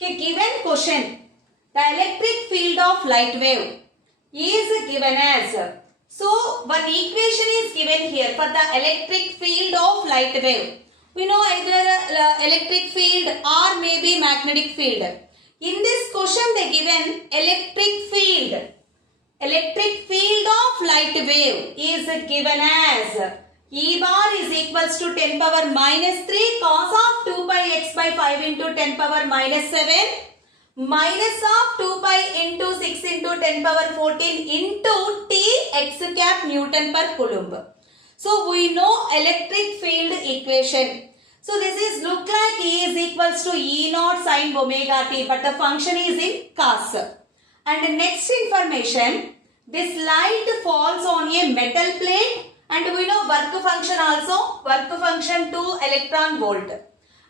Okay, given question, the electric field of light wave is given as, so one equation is given here for the electric field of light wave. We know either electric field or maybe magnetic field. In this question they given electric field. Electric field of light wave is given as E bar is equals to 10 power minus 3 cos of 2 pi x by 5 into 10 power minus 7 minus of 2 pi into 6 into 10 power 14 into T x cap Newton per Coulomb. So we know electric field equation. So this is look like E is equals to E naught sin omega t, but the function is in cos. And the next information, this light falls on a metal plate and we know work function also, work function 2 electron volt.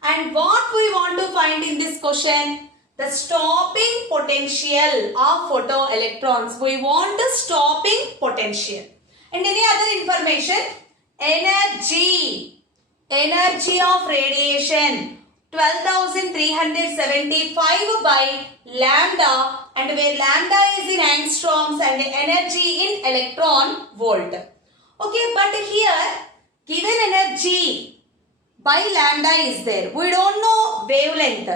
And what we want to find in this question? The stopping potential of photoelectrons. We want the stopping potential. And any other information? Energy. Energy of radiation 12,375 by lambda, and where lambda is in angstroms and energy in electron volt. Okay, but here given energy by lambda is there. We don't know wavelength,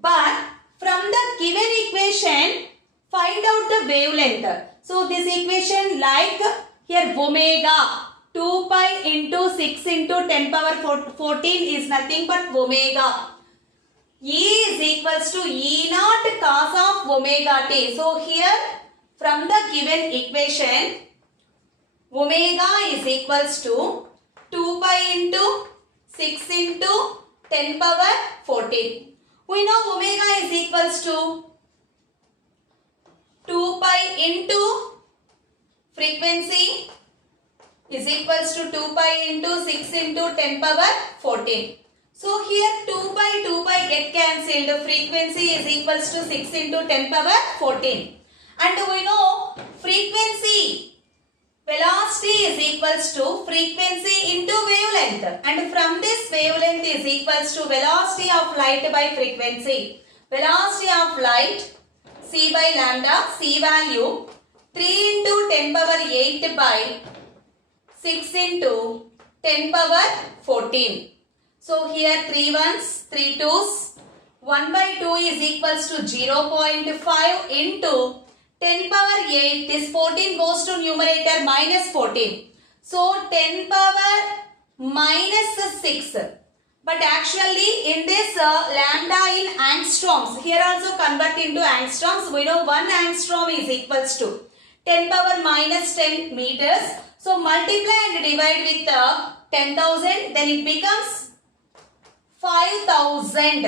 but from the given equation find out the wavelength. So this equation like here omega 2 pi into 6 into 10 power 14 is nothing but omega. E is equals to E naught cos of omega t. So here from the given equation omega is equals to 2 pi into 6 into 10 power 14. We know omega is equals to 2 pi into frequency is equals to 2 pi into 6 into 10 power 14. So here 2 pi get cancelled. Frequency is equals to 6 into 10 power 14. And we know frequency, velocity is equals to frequency into wavelength. And from this wavelength is equals to velocity of light by frequency. Velocity of light c by lambda, c value 3 into 10 power 8 by 6 into 10 power 14. So here 3 ones, 3 twos, 1 by 2 is equals to 0.5 into 10 power 8. This 14 goes to numerator minus 14. So 10 power minus 6. But actually in this lambda in angstroms, here also convert into angstroms. We know 1 angstrom is equals to 10 power minus 10 meters. So multiply and divide with 10,000, then it becomes 5,000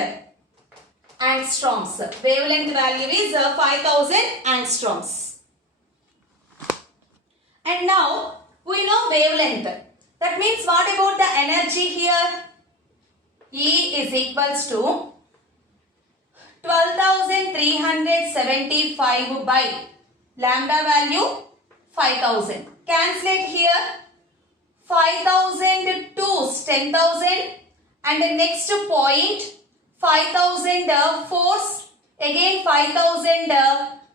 angstroms. Wavelength value is 5,000 angstroms. And now we know wavelength. That means what about the energy here? E is equals to 12,375 by lambda value 5,000. Cancel it here. 5,000 twos 10,000 and the next point 5,000 fours, again 5,000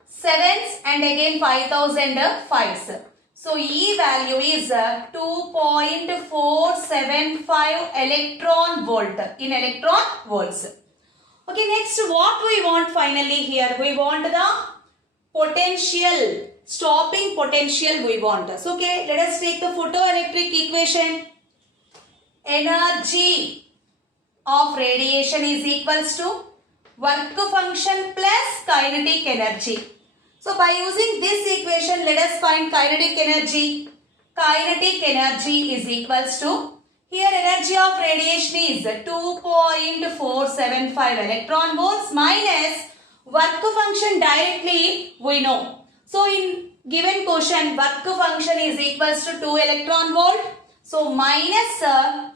sevens and again 5,000 fives. So E value is 2.475 electron volt in electron volts. Okay, next what we want finally here? We want the potential, stopping potential we want. So okay, let us take the photoelectric equation. Energy of radiation is equals to work function plus kinetic energy. So by using this equation, let us find kinetic energy. Kinetic energy is equals to, here energy of radiation is 2.475 electron volts minus work function directly we know. So in given question, work function is equals to 2 electron volt. So minus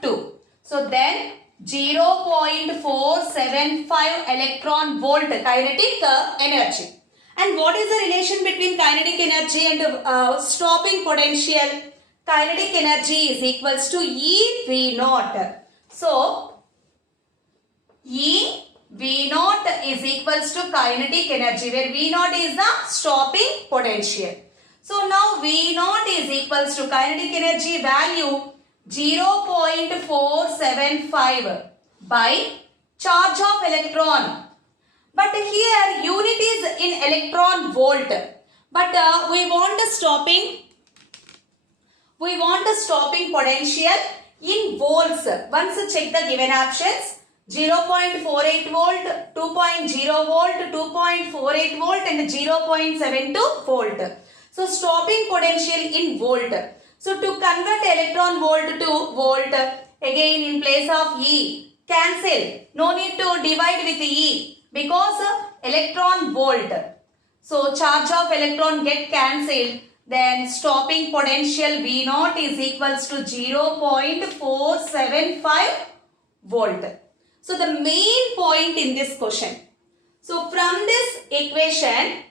2. So then 0.475 electron volt kinetic energy. And what is the relation between kinetic energy and stopping potential? Kinetic energy is equals to E V naught. So E V naught is equals to kinetic energy, where V naught is the stopping potential. So now V naught is equals to kinetic energy value 0.475 by charge of electron. But here unit is in electron volt. But we want a stopping potential in volts. Once check the given options. 0.48 volt, 2.0 volt, 2.48 volt and 0.72 volt. So stopping potential in volt. So to convert electron volt to volt, again in place of E, cancel. No need to divide with E because electron volt. So charge of electron get cancelled. Then stopping potential V naught is equals to 0.475 volt. So the main point in this question. So from this equation,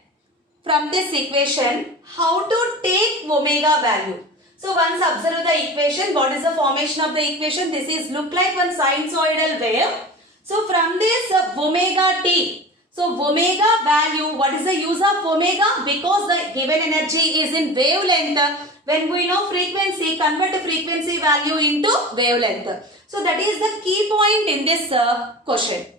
how to take omega value. So once observe the equation, what is the formation of the equation? This is look like one sinusoidal wave. So from this omega t. So omega value, what is the use of omega? Because the given energy is in wavelength. When we know frequency, convert the frequency value into wavelength. So that is the key point in this question.